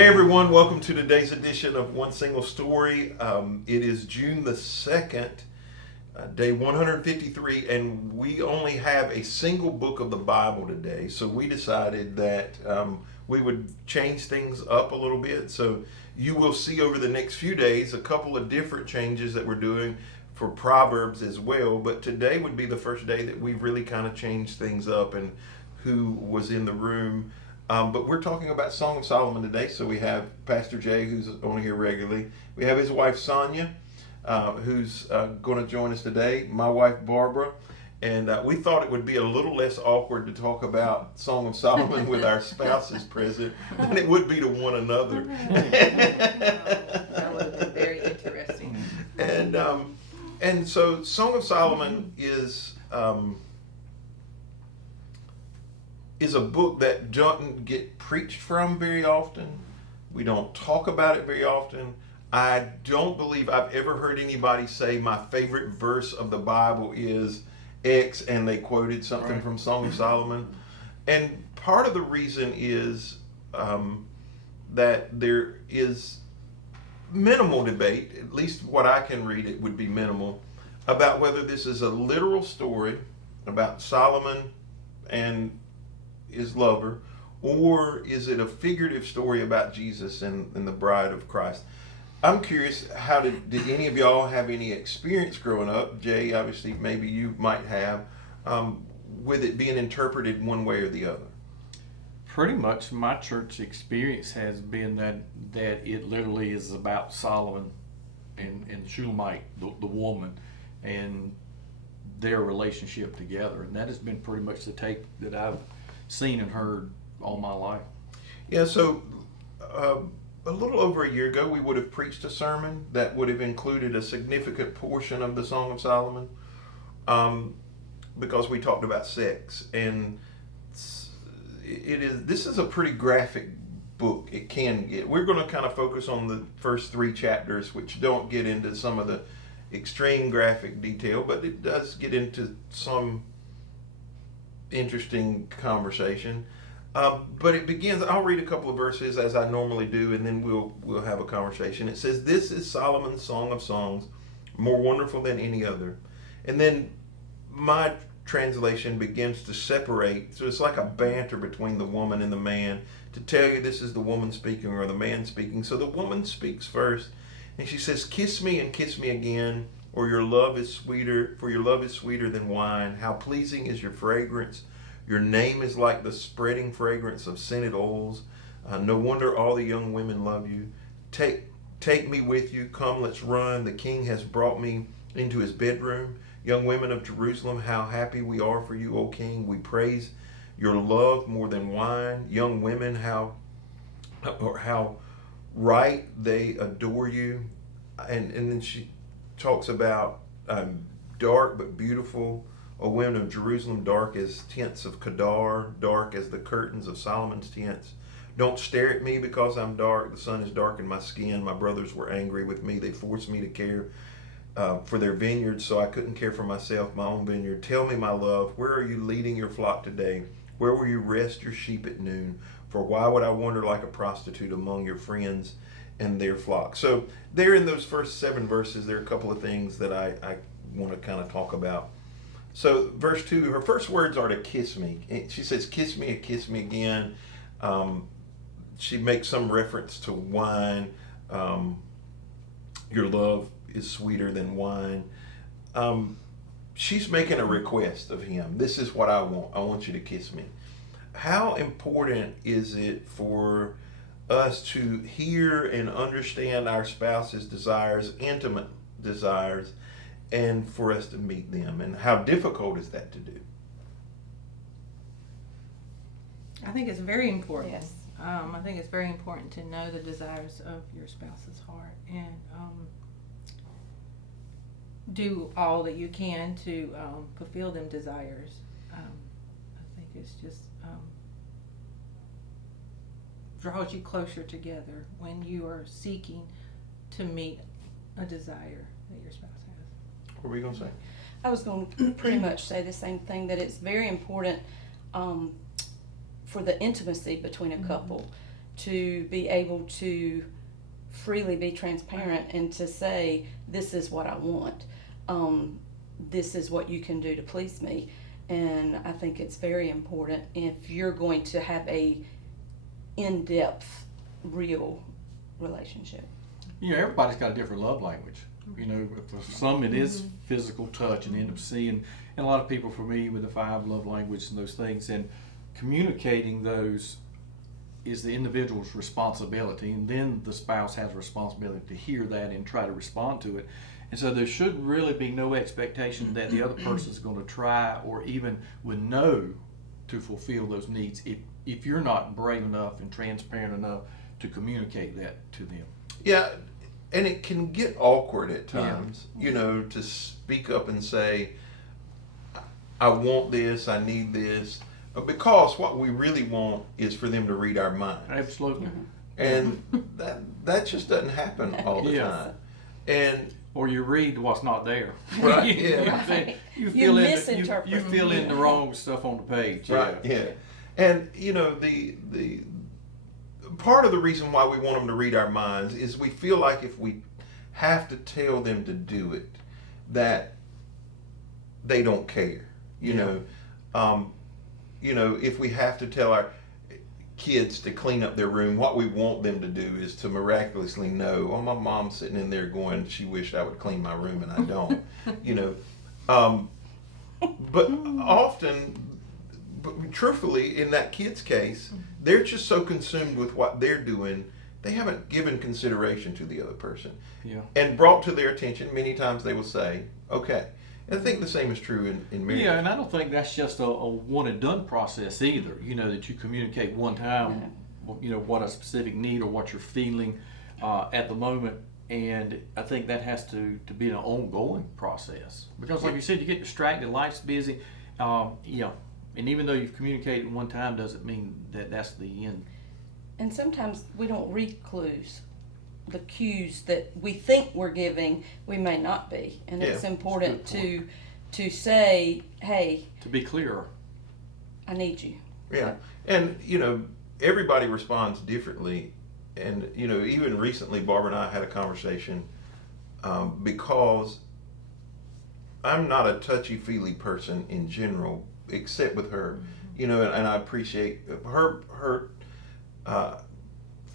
Hey everyone, welcome to today's edition of One Single Story. It is June the 2nd, day 153, and we only have a single book of the Bible today. So we decided that we would change things up a little bit. So you will see over the next few days a couple of different changes that we're doing for Proverbs as well. But today would be the first day that we've really kind of changed things up and who was in the room. But we're talking about Song of Solomon today. So we have Pastor Jay, who's on here regularly. We have his wife, Sonia, who's going to join us today. My wife, Barbara. And we thought it would be a little less awkward to talk about Song of Solomon with our spouses present than it would be to one another. That would have been very interesting. And so Song of Solomon is a book that doesn't get preached from very often. We don't talk about it very often. I don't believe I've ever heard anybody say my favorite verse of the Bible is X, and they quoted something from Song of Solomon. And part of the reason is that there is minimal debate, at least what I can read it would be minimal, about whether this is a literal story about Solomon and his lover, or is it a figurative story about Jesus and the bride of Christ. I'm curious, did any of y'all have any experience growing up? Jay, obviously maybe you might have, with it being interpreted one way or the other. Pretty much my church experience has been that it literally is about Solomon and Shulamite, the woman, and their relationship together. And that has been pretty much the take that I've seen and heard all my life. Yeah, so a little over a year ago, we would have preached a sermon that would have included a significant portion of the Song of Solomon, because we talked about sex. And this is a pretty graphic book. It can get. We're going to kind of focus on the first 3 chapters, which don't get into some of the extreme graphic detail, but it does get into some interesting conversation. But it begins, I'll read a couple of verses as I normally do, and then we'll have a conversation. It says, "This is Solomon's Song of Songs, more wonderful than any other." And then my translation begins to separate, so it's like a banter between the woman and the man to tell you this is the woman speaking or the man speaking. So the woman speaks first, and she says, "Kiss me and kiss me again, or your love is sweeter, for your love is sweeter than wine. How pleasing is your fragrance. Your name is like the spreading fragrance of scented oils. No wonder all the young women love you. Take me with you. Come, let's run. The king has brought me into his bedroom. Young women of Jerusalem, how happy we are for you, O king. We praise your love more than wine. Young women, how right they adore you." And then she talks about dark but beautiful, O women of Jerusalem, dark as tents of Kedar, dark as the curtains of Solomon's tents. Don't stare at me because I'm dark. The sun has darkened my skin. My brothers were angry with me. They forced me to care for their vineyards, so I couldn't care for myself, my own vineyard. Tell me, my love, where are you leading your flock today? Where will you rest your sheep at noon? For why would I wander like a prostitute among your friends and their flock? So there in those first 7 verses, there are a couple of things that I want to kind of talk about. So verse 2, her first words are to kiss me. She says, "Kiss me and kiss me again." She makes some reference to wine. Your love is sweeter than wine. She's making a request of him. This is what I want. I want you to kiss me. How important is it for us to hear and understand our spouse's desires, intimate desires, and for us to meet them? And how difficult is that to do? I think it's very important. Yes. I think it's very important to know the desires of your spouse's heart and do all that you can to fulfill them desires. I think it's just draws you closer together when you are seeking to meet a desire that your spouse has. What were you going to say? I was going to pretty much say the same thing, that it's very important for the intimacy between a couple to be able to freely be transparent and to say, this is what I want. This is what you can do to please me. And I think it's very important if you're going to have a in-depth, real relationship. You know, everybody's got a different love language. You know, for some it is physical touch and intimacy, and a lot of people familiar with the 5 love languages and those things, and communicating those is the individual's responsibility, and then the spouse has a responsibility to hear that and try to respond to it. And so there should really be no expectation that the other person is going to try or even would know to fulfill those needs if you're not brave enough and transparent enough to communicate that to them. Yeah, and it can get awkward at times, you know, to speak up and say, I want this, I need this, because what we really want is for them to read our minds. Absolutely. And that just doesn't happen all the Yeah. time. And Or you read what's not there. Right, You know yeah. what I'm saying? Right. You You fill in misinterpret. you fill in the wrong stuff on the page. right, yeah. And you know, the part of the reason why we want them to read our minds is we feel like if we have to tell them to do it, that they don't care. You know, if we have to tell our kids to clean up their room, what we want them to do is to miraculously know, oh, my mom's sitting in there going, she wished I would clean my room and I don't. You know, but often, but truthfully, in that kid's case, they're just so consumed with what they're doing, they haven't given consideration to the other person. Yeah. And brought to their attention, many times they will say, okay. And I think the same is true in marriage. Yeah, and I don't think that's just a one and done process either. You know, that you communicate one time, you know, what a specific need or what you're feeling at the moment. And I think that has to be an ongoing process. Because like you said, you get distracted, life's busy. And even though you've communicated one time doesn't mean that that's the end. And sometimes we don't read clues. The cues that we think we're giving, we may not be. And it's Yeah, important that's a good to say, hey, To be clearer. I need you. Yeah. And, you know, everybody responds differently. And, you know, even recently, Barbara and I had a conversation because I'm not a touchy-feely person in general, except with her. You know, and I appreciate her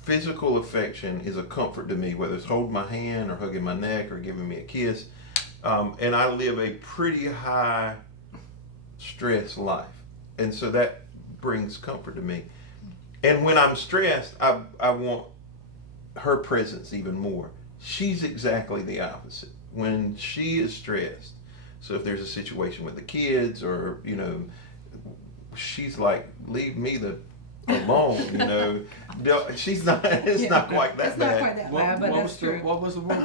physical affection is a comfort to me, whether it's holding my hand or hugging my neck or giving me a kiss. And I live a pretty high stress life. And so that brings comfort to me. And when I'm stressed, I want her presence even more. She's exactly the opposite. When she is stressed, so if there's a situation with the kids or, you know, she's like, leave me alone, you know. She's not, it's not quite that It's bad. not quite that bad, but that's true. What was the word?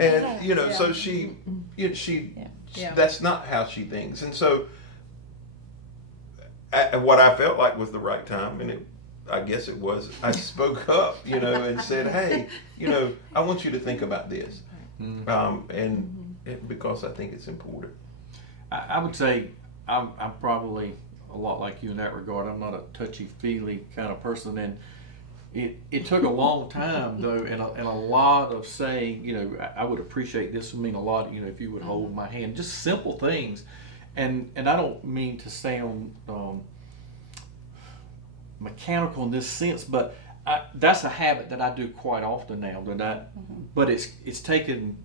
And, you know, so she Yeah. that's not how she thinks. And so what I felt like was the right time, and I guess it was, I spoke up, you know, and said, hey, you know, I want you to think about this. Because I think it's important. I would say I'm probably a lot like you in that regard. I'm not a touchy-feely kind of person, and it took a long time though, and a lot of saying, you know, I would appreciate this would mean a lot, you know, if you would hold my hand, just simple things, and I don't mean to sound mechanical in this sense, but that's a habit that I do quite often now. But it's taken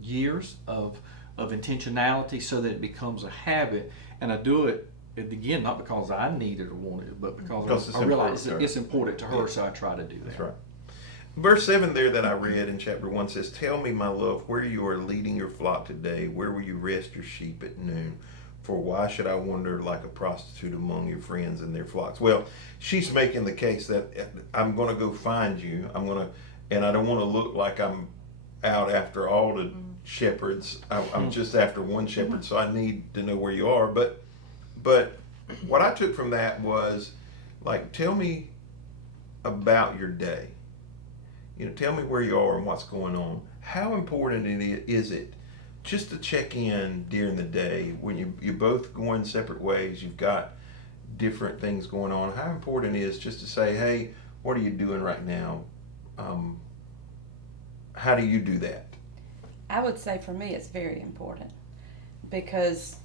years of intentionality so that it becomes a habit, and I do it again not because I need it or want it, but because I realize it's important to her, so I try to do that. That's right. Verse 7 there that I read in chapter 1 says, tell me, my love, where you are leading your flock today. Where will you rest your sheep at noon? For why should I wander like a prostitute among your friends and their flocks? Well, she's making the case that I'm going to go find you. And I don't want to look like I'm out after all the shepherds. I'm just after one shepherd, so I need to know where you are. But what I took from that was, like, tell me about your day. You know, tell me where you are and what's going on. How important is it just to check in during the day when you're both going separate ways? You've got different things going on, how important it is just to say, hey, what are you doing right now? How do you do that? I would say for me it's very important because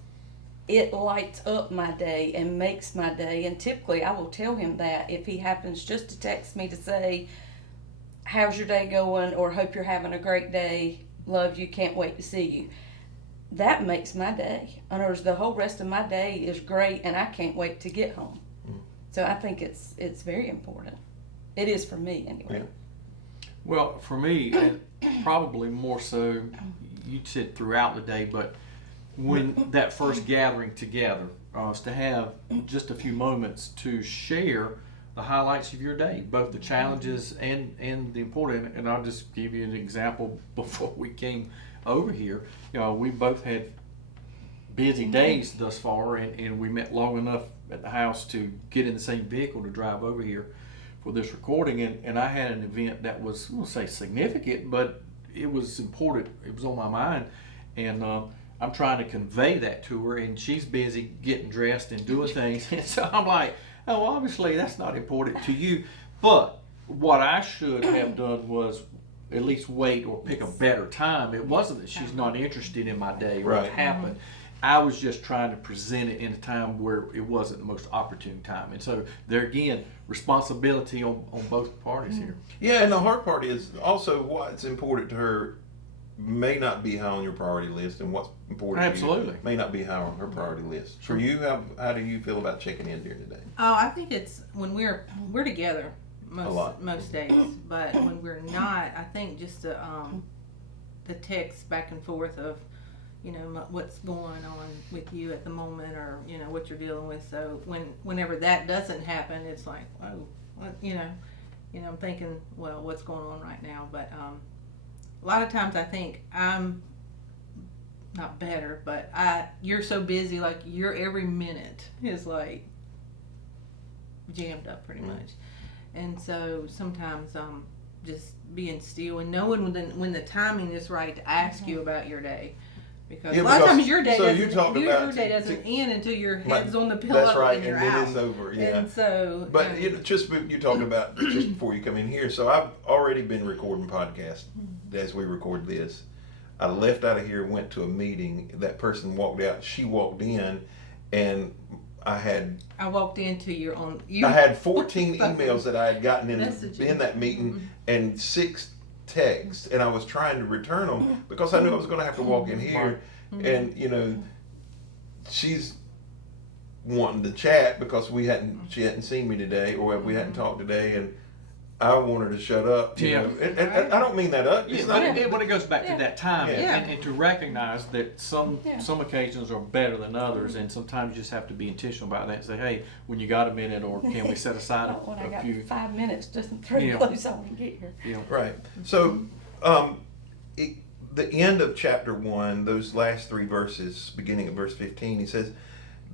it lights up my day and makes my day. And typically I will tell him that if he happens just to text me to say, how's your day going? Or hope you're having a great day. Love you. Can't wait to see you. That makes my day. In other words, the whole rest of my day is great and I can't wait to get home. So I think it's very important. It is for me anyway. Yeah. Well, for me, and probably more so, you said throughout the day, but when that first gathering together, is to have just a few moments to share the highlights of your day, both the challenges and the important. And I'll just give you an example before we came over here. We both had busy days thus far, and we met long enough at the house to get in the same vehicle to drive over here for this recording. And I had an event that was, we'll say, significant, but it was important. It was on my mind. And I'm trying to convey that to her, and she's busy getting dressed and doing things. And so I'm like, oh, obviously that's not important to you. But what I should have done was at least wait or pick a better time. It wasn't that she's not interested in my day or what happened. I was just trying to present it in a time where it wasn't the most opportune time. And so there again, responsibility on both parties here. Yeah, and the hard part is also what's important to her may not be high on your priority list, and what's important to you may not be high on her priority list. For you, how do you feel about checking in during the day? Oh, I think it's when we're together most days, but when we're not, I think just the text back and forth of, what's going on with you at the moment, or what you're dealing with. So whenever that doesn't happen, it's like, oh, what, I'm thinking, well, what's going on right now? But a lot of times I think I'm not better, but you're so busy, like your every minute is like jammed up pretty much. And so sometimes just being still and knowing when the timing is right to ask you about your day. Because a lot of times your day doesn't end until your head's on the pillow. That's right, and you're and out. then it's over. Yeah. And so, but you talked about just before you come in here. So I've already been recording podcasts as we record this. I left out of here, went to a meeting. That person walked out. She walked in, and I walked into your own. I had 14 emails that I had gotten in that meeting, and 6 texts, and I was trying to return them because I knew I was going to have to walk in here, and she's wanting to chat because she hadn't seen me today, or we hadn't talked today, and I want her to shut up. And I don't mean that up. When it goes back to that time, and to recognize that some occasions are better than others, and sometimes you just have to be intentional about that and say, hey, when you got a minute, or can we set aside a few? 5 minutes just to throw clothes on and get here. Right. So, the end of chapter 1, those last 3 verses, beginning of verse 15, he says,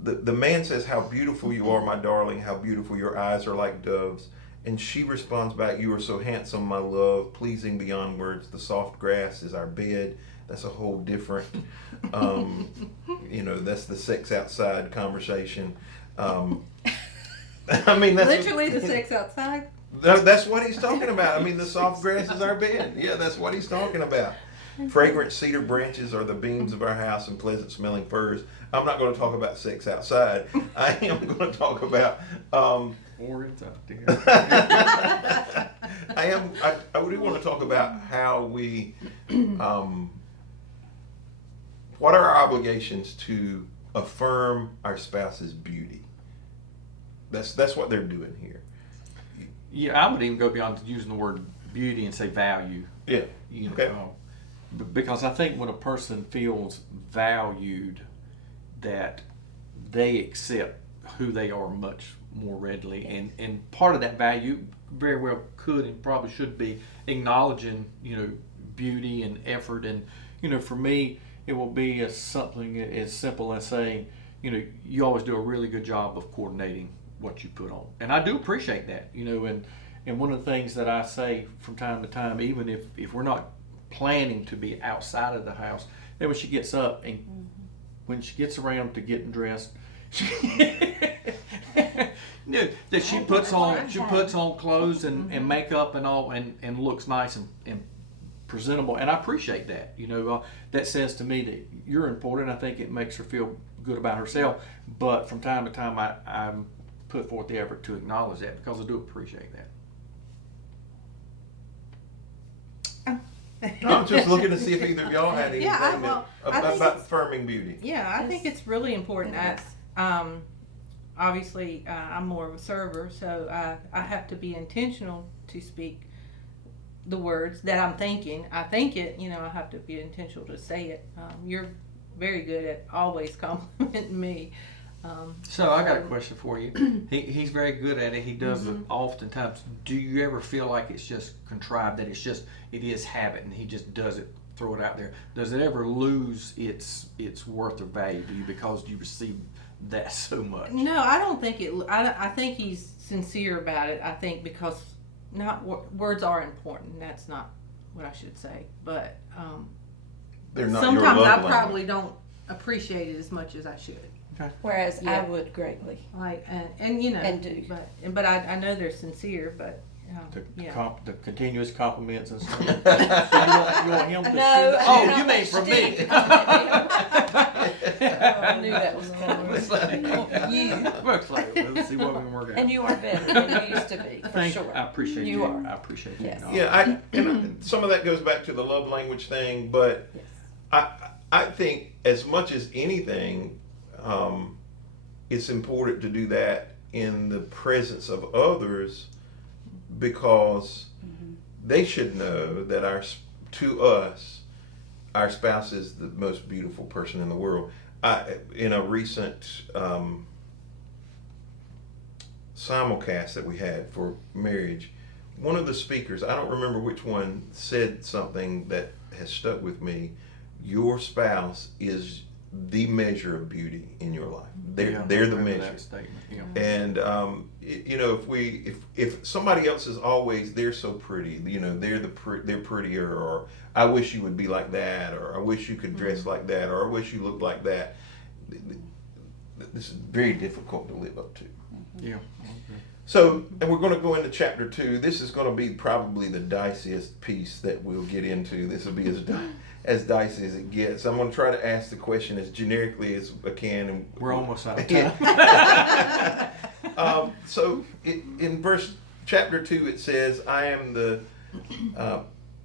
the man says, how beautiful you are, my darling, how beautiful your eyes are like doves. And she responds back, you are so handsome, my love, pleasing beyond words. The soft grass is our bed. That's a whole different, that's the sex outside conversation. I mean, that's literally the sex outside. That's what he's talking about. I mean, the soft grass is our bed. Yeah, that's what he's talking about. Fragrant cedar branches are the beams of our house, and pleasant smelling firs. I'm not going to talk about sex outside. I am going to talk about I do want to talk about how we what are our obligations to affirm our spouse's beauty. That's what they're doing here. Yeah, I would even go beyond using the word beauty and say value. Yeah. Okay. Because I think when a person feels valued, that they accept who they are much more readily, and part of that value very well could and probably should be acknowledging beauty and effort. And for me, it will be something as simple as saying, you always do a really good job of coordinating what you put on, and I do appreciate that. And one of the things that I say from time to time, even if we're not planning to be outside of the house, then when she gets up and when she gets around to getting dressed, Yeah, that she puts on clothes and makeup and all and looks nice and presentable, and I appreciate that. That says to me that you're important. I think it makes her feel good about herself. But from time to time, I put forth the effort to acknowledge that because I do appreciate that. I'm just looking to see if either of y'all had anything about affirming beauty. Yeah, I think it's really important. Obviously, I'm more of a server, so I have to be intentional to speak the words that I'm thinking. I think it, I have to be intentional to say it. You're very good at always complimenting me. So I got a question for you. He's very good at it. He does it oftentimes. Do you ever feel like it's just contrived, that it is habit and he just does it, throw it out there? Does it ever lose its worth or value to you because you receive that so much? No, I don't think it. I think he's sincere about it. I think because words are important. That's not what I should say, but They're not sometimes your love I language. probably don't appreciate it as much as I should. Okay. Whereas I would greatly. And do. But I know they're sincere, but The continuous compliments and stuff. So you want him to No, send- I'm you not mean for me? I knew that was coming. You. Looks like it. Let's see what we can work out. And you are better than you used to be, for sure. I appreciate You are. I appreciate you. Yes. Yeah, and some of that goes back to the love language thing, but Yes. I think as much as anything, it's important to do that in the presence of others because they should know that to us, our spouse is the most beautiful person in the world. In a recent simulcast that we had for marriage, one of the speakers, I don't remember which one, said something that has stuck with me. Your spouse is the measure of beauty in your life. They're the measure. That statement. Yeah. And if somebody else is always, they're so pretty, they're prettier, or I wish you would be like that, or I wish you could dress like that, or I wish you looked like that. This is very difficult to live up to. Yeah. So, and we're going to go into chapter 2. This is going to be probably the diciest piece that we'll get into. This will be as dicey as it gets. I'm going to try to ask the question as generically as I can. And We're almost out of time. So, in chapter 2, it says, I am the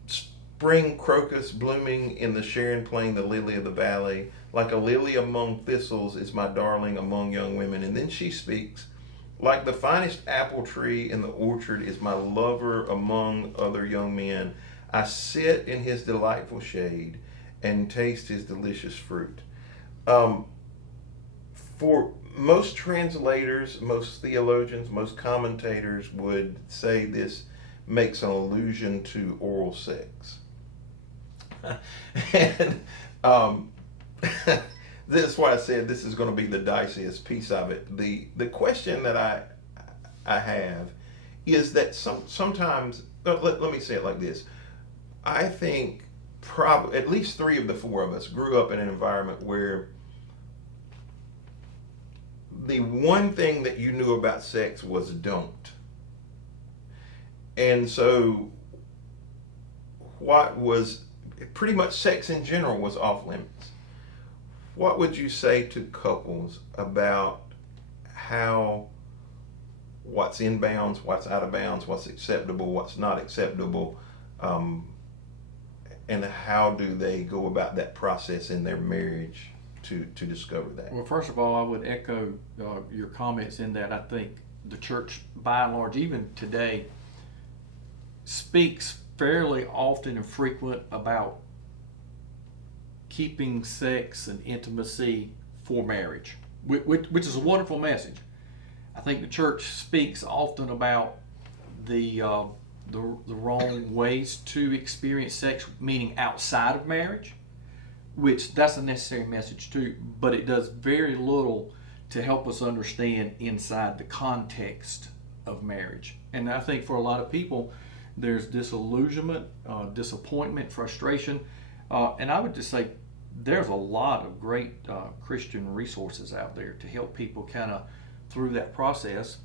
spring crocus blooming in the Sharon plain, the lily of the valley. Like a lily among thistles is my darling among young women. And then she speaks, like the finest apple tree in the orchard is my lover among other young men. I sit in his delightful shade and taste his delicious fruit. For most translators, most theologians, most commentators would say this makes an allusion to oral sex. And that's why I said this is going to be the diciest piece of it. The question that I have is that sometimes, let me say it like this. I think probably at least 3 of the 4 of us grew up in an environment where the one thing that you knew about sex was don't. And so what was pretty much sex in general was off limits. What would you say to couples about what's in bounds, what's out of bounds, what's acceptable, what's not acceptable, and how do they go about that process in their marriage to discover that? Well, first of all, I would echo your comments in that I think the church, by and large, even today, speaks fairly often and frequent about keeping sex and intimacy for marriage, which is a wonderful message. I think the church speaks often about the wrong ways to experience sex, meaning outside of marriage, which that's a necessary message too, but it does very little to help us understand inside the context of marriage. And I think for a lot of people, there's disillusionment, disappointment, frustration, and I would just say there's a lot of great Christian resources out there to help people kind of through that process.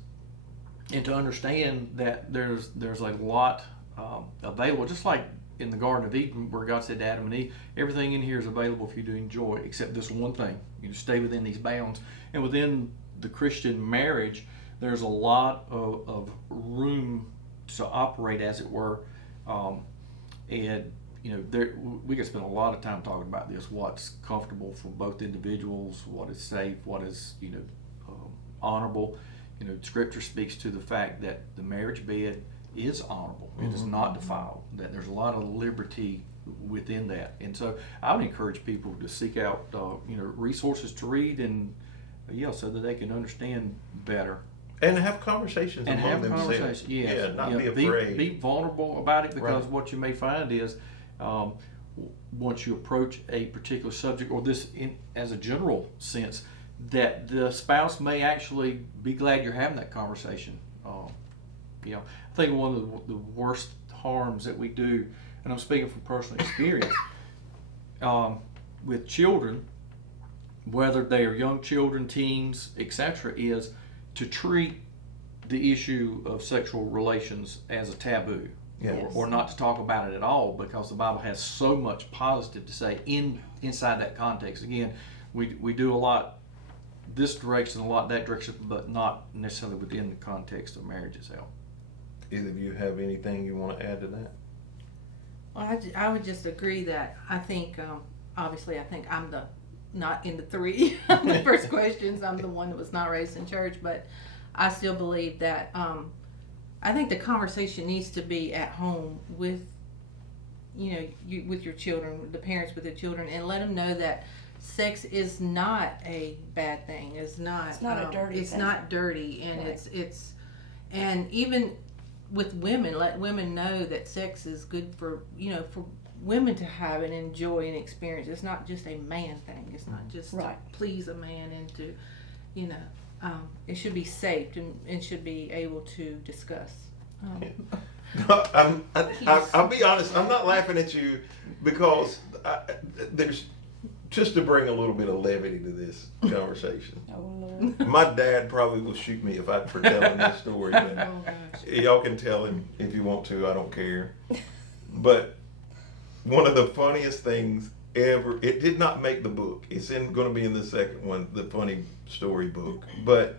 and to understand that there's a lot available, just like in the Garden of Eden where God said to Adam and Eve, everything in here is available for you to enjoy except this one thing. You stay within these bounds. And within the Christian marriage, there's a lot of room to operate, as it were. And we could spend a lot of time talking about this: what's comfortable for both individuals, what is safe, what is honorable. Scripture speaks to the fact that the marriage bed is honorable. It is not defiled. That there's a lot of liberty within that. And so I would encourage people to seek out resources to read and so that they can understand better. And have conversations And among have themselves. conversations, yes. Yeah, not be afraid. Be vulnerable about it, because Right. what you may find is once you approach a particular subject, or this as a general sense, that the spouse may actually be glad you're having that conversation. I think one of the worst harms that we do, and I'm speaking from personal experience, with children, whether they are young children, teens, etc., is to treat the issue of sexual relations as a taboo, Yes. or not to talk about it at all, because the Bible has so much positive to say inside that context. Again, we do a lot this direction, a lot that direction, but not necessarily within the context of marriage itself. Either of you have anything you want to add to that? Well, I would just agree that I think, obviously, I think I'm not in the three the first questions. I'm the one that was not raised in church, but I still believe that I think the conversation needs to be at home with with your children, the parents with the children, and let them know that sex is not a bad thing. It's not a dirty It's thing. not dirty, and Right. it's and even with women, let women know that sex is good for for women to have and enjoy and experience. It's not just a man thing. It's not just Right. to please a man and to it should be safe and should be able to discuss. I'll be honest, I'm not laughing at you because there's, just to bring a little bit of levity to this conversation. Oh, Lord. My dad probably will shoot me for telling this story, but Oh gosh. y'all can tell him if you want to, I don't care. But one of the funniest things ever, it did not make the book. It's going to be in the second one, the funny story book. But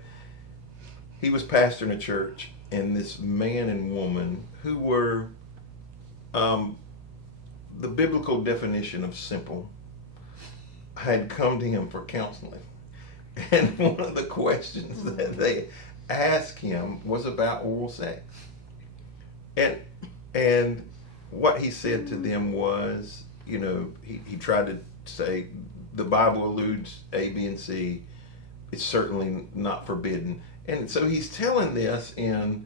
he was pastoring a church, and this man and woman who were the biblical definition of simple had come to him for counseling. And one of the questions that they asked him was about oral sex. And what he said to them was, he tried to say the Bible alludes A, B, and C. It's certainly not forbidden. And so he's telling this in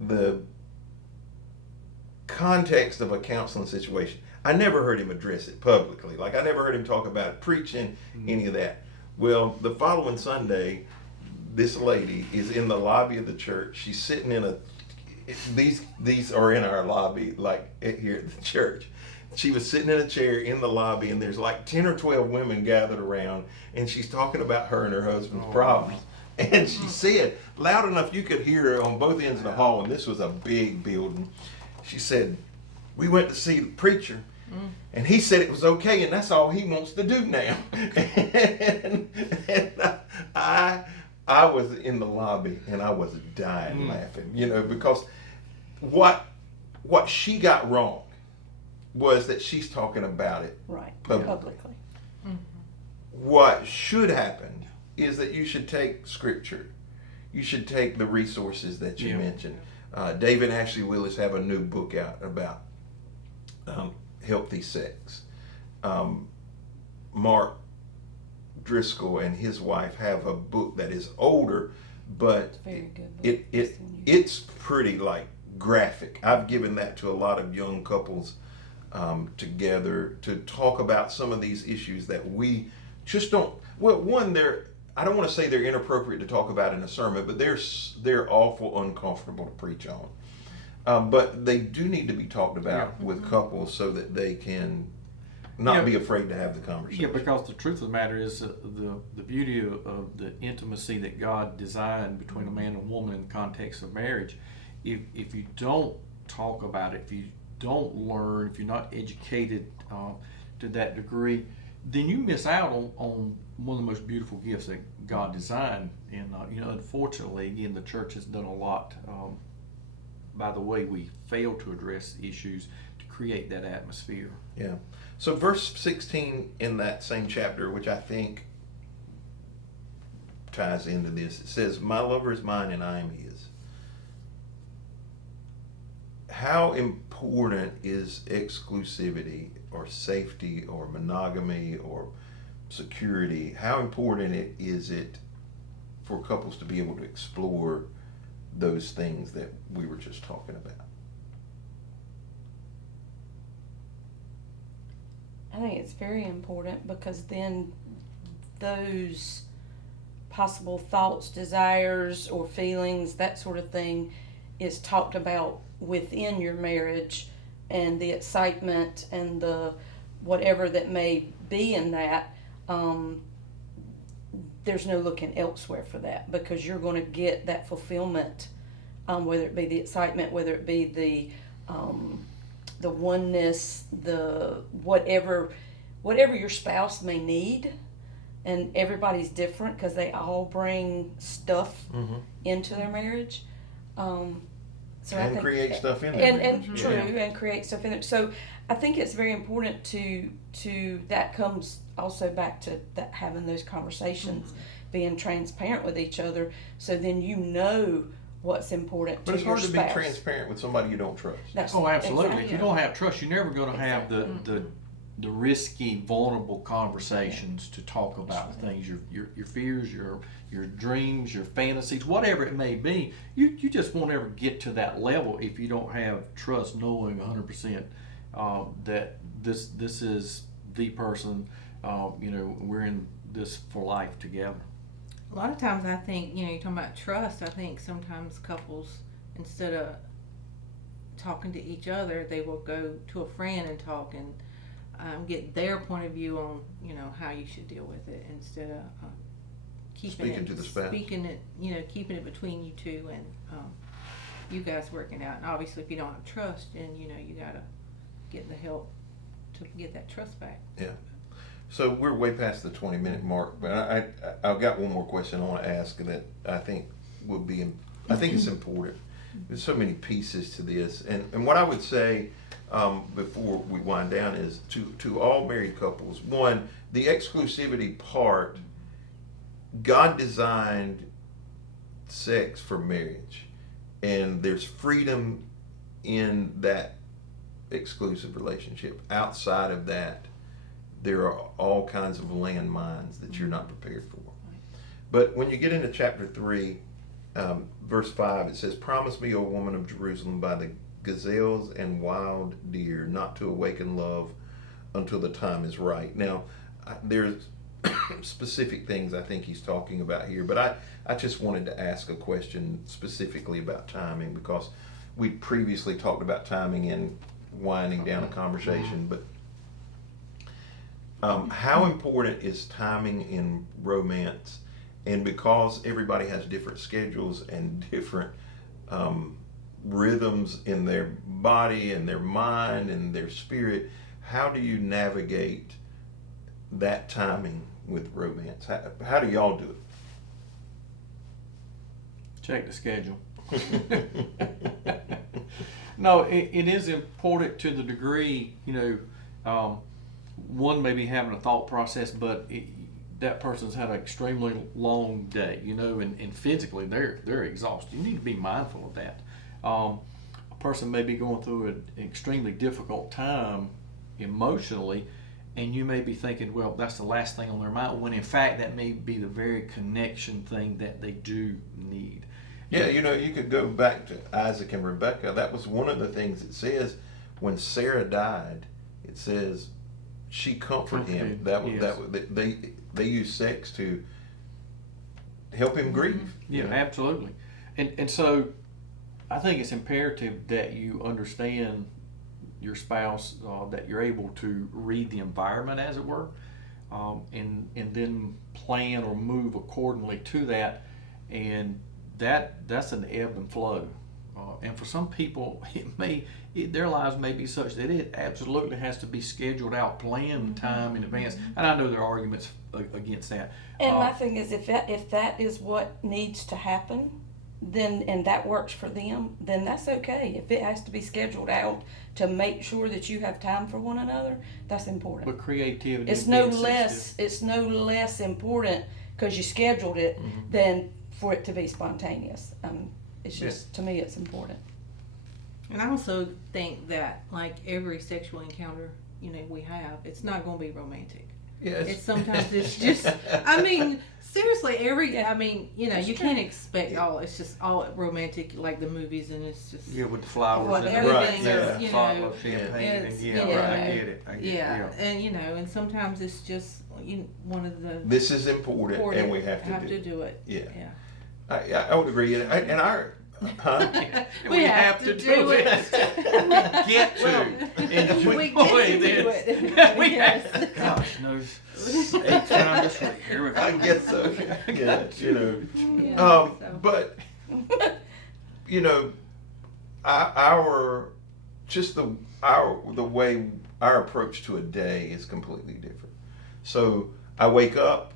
the context of a counseling situation. I never heard him address it publicly. Like, I never heard him talk about it, preaching, any of that. Well, the following Sunday, this lady is in the lobby of the church. She's sitting in these are in our lobby, like here at the church. She was sitting in a chair in the lobby, and there's like 10 or 12 women gathered around, and she's talking about her and her husband's problems. And she said, loud enough you could hear her on both ends of the hall, and this was a big building. She said, we went to see the preacher, and he said it was okay, and that's all he wants to do now. and I was in the lobby, and I was dying laughing, because what she got wrong was that she's talking about it Right. publicly. Publicly. What should happen is that you should take scripture. You should take the resources that you mentioned. David and Ashley Willis have a new book out about healthy sex. Mark Driscoll and his wife have a book that is older, but Very good book. it's pretty like graphic. I've given that to a lot of young couples together to talk about some of these issues that we just don't. Well, one, I don't want to say they're inappropriate to talk about in a sermon, but they're awful uncomfortable to preach on. But they do need to be talked about with couples so that they can not be afraid to have the conversation. Yeah, because the truth of the matter is the beauty of the intimacy that God designed between a man and a woman in the context of marriage. If you don't talk about it, if you don't learn, if you're not educated to that degree, then you miss out on one of the most beautiful gifts that God designed. And unfortunately, again, the church has done a lot by the way we fail to address issues to create that atmosphere. Yeah. So verse 16 in that same chapter, which I think ties into this, it says, "My lover is mine and I am his." How important is exclusivity or safety or monogamy or security? How important is it for couples to be able to explore those things that we were just talking about? I think it's very important, because then those possible thoughts, desires, or feelings, that sort of thing, is talked about within your marriage, and the excitement and the whatever that may be in that. There's no looking elsewhere for that, because you're going to get that fulfillment, whether it be the excitement, whether it be the oneness, the whatever your spouse may need. And everybody's different, because they all bring stuff into their marriage. So I think, create stuff in there. and true, and create stuff in there. So I think it's very important to that comes also back to that, having those conversations, being transparent with each other, so then you know what's important But to it's your hard to spouse. be transparent with somebody you don't trust. Oh, absolutely. Exactly. If you don't have trust, you're never going to have Exactly. the risky, vulnerable conversations to talk about things, your fears, your dreams, your fantasies, whatever it may be. You just won't ever get to that level if you don't have trust, knowing 100% that this is the person. We're in this for life together. A lot of times I think, you're talking about trust, I think sometimes couples, instead of talking to each other, they will go to a friend and talk and get their point of view on, how you should deal with it, instead of keeping Speaking to the spouse. keeping it between you two and you guys working out. And obviously if you don't have trust, then, you gotta get the help to get that trust back. Yeah. So we're way past the 20-minute mark, but I've got one more question I want to ask that I think I think it's important. There's so many pieces to this, and what I would say before we wind down is to all married couples. One, the exclusivity part. God designed sex for marriage, and there's freedom in that exclusive relationship. Outside of that, there are all kinds of landmines that you're not prepared for. But when you get into chapter 3, verse 5, it says, "Promise me, O woman of Jerusalem, by the gazelles and wild deer, not to awaken love until the time is right." Now, there's specific things I think he's talking about here, but I just wanted to ask a question specifically about timing, because we previously talked about timing and winding down a conversation, but how important is timing in romance? And because everybody has different schedules and different rhythms in their body and their mind and their spirit, how do you navigate that timing with romance? How do y'all do it? Check the schedule. No, it is important to the degree, one may be having a thought process, but that person's had an extremely long day, and physically they're exhausted. You need to be mindful of that. A person may be going through an extremely difficult time emotionally, and you may be thinking, well, that's the last thing on their mind, when in fact that may be the very connection thing that they do need. Yeah, you could go back to Isaac and Rebecca. That was one of the things it says when Sarah died. It says she comforted him. They used sex to help him grieve. Yeah, absolutely. And so I think it's imperative that you understand your spouse, that you're able to read the environment, as it were, and then plan or move accordingly to that, and that's an ebb and flow. And for some people, their lives may be such that it absolutely has to be scheduled out, planned time in advance. And I know there are arguments against that. And my thing is, if that is what needs to happen, then and that works for them, then that's okay. If it has to be scheduled out to make sure that you have time for one another, that's important. But creativity, it's no less important because you scheduled it than for it to be spontaneous. It's just, to me, it's important. And I also think that, like every sexual encounter, we have, it's not going to be romantic. Yes. It's sometimes it's just, I mean, seriously, you can't expect it's just all romantic like the movies, and it's just with the flowers and everything the is, bottle of champagne, I get it. And sometimes it's just one of the. This is important, and we have to do it. Yeah. Yeah. I would agree, and our. Huh? we have to do it. Get to. We get to it. Gosh knows. 8 times this week. Here we go. I guess so. Yeah, but the way our approach to a day is completely different. So I wake up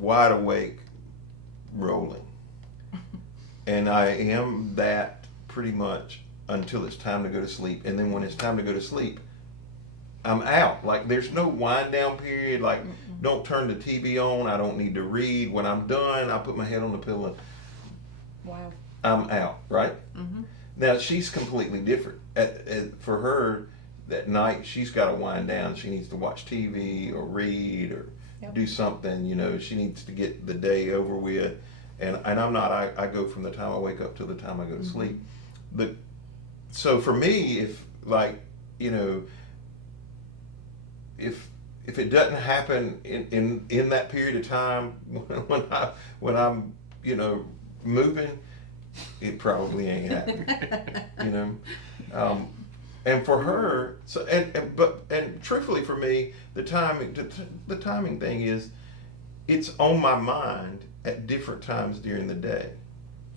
wide awake, rolling. And I am that pretty much until it's time to go to sleep. And then when it's time to go to sleep, I'm out. Like, there's no wind down period. Like, don't turn the TV on. I don't need to read. When I'm done, I put my head on the pillow. Wow. I'm out, right? Mm-hmm. Now, she's completely different. For her, that night, she's got to wind down. She needs to watch TV or read or do something. She needs to get the day over with. And I'm not. I go from the time I wake up till the time I go to sleep. So for me, if it doesn't happen in that period of time when I'm moving, it probably ain't happening. And for her, and truthfully for me, the timing thing is, it's on my mind at different times during the day.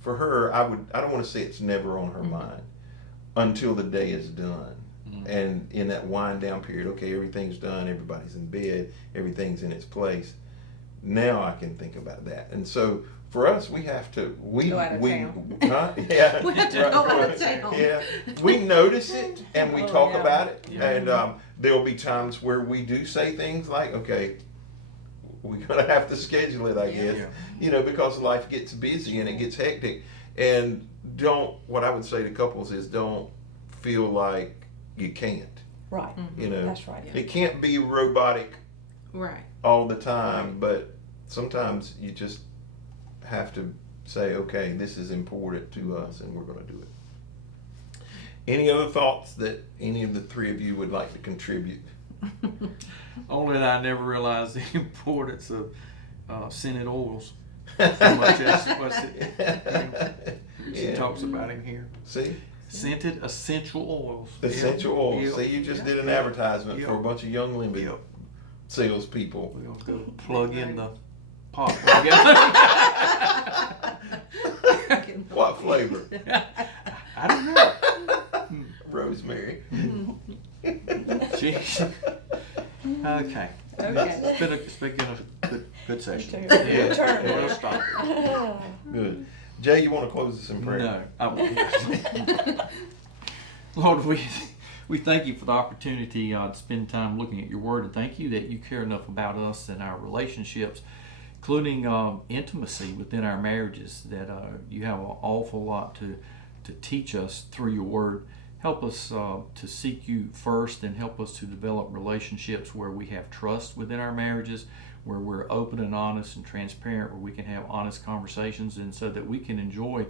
For her, I don't want to say it's never on her mind until the day is done. And in that wind down period, okay, everything's done, everybody's in bed, everything's in its place. Now I can think about that. And so for us, we have to go out of town. Yeah, we have to go out of town. Yeah, we notice it and we talk about it. And there'll be times where we do say things like, okay, we're gonna have to schedule it, I guess, because life gets busy and it gets hectic. And what I would say to couples is, don't feel like you can't. Right. That's right. It can't be robotic all the time, but sometimes you just have to say, okay, this is important to us and we're going to do it. Any other thoughts that any of the three of you would like to contribute? Only that I never realized the importance of scented oils so much as she talks about in here. See? Scented essential oils. Essential oils. See, you just did an advertisement for a bunch of young women salespeople. We'll go plug in the pot. What flavor? I don't know. Rosemary. Jeez. Okay. It's been a good session. We'll stop it. Good. Jay, you want to close this in prayer? No, I won't. Lord, we thank you for the opportunity to spend time looking at your word, and thank you that you care enough about us and our relationships, including intimacy within our marriages, that you have an awful lot to teach us through your word. Help us to seek you first, and help us to develop relationships where we have trust within our marriages, where we're open and honest and transparent, where we can have honest conversations, and so that we can enjoy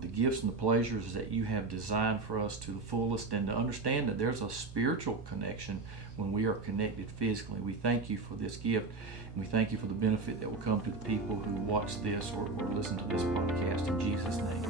the gifts and the pleasures that you have designed for us to the fullest, and to understand that there's a spiritual connection when we are connected physically. We thank you for this gift, and we thank you for the benefit that will come to the people who watch this or listen to this podcast. In Jesus' name.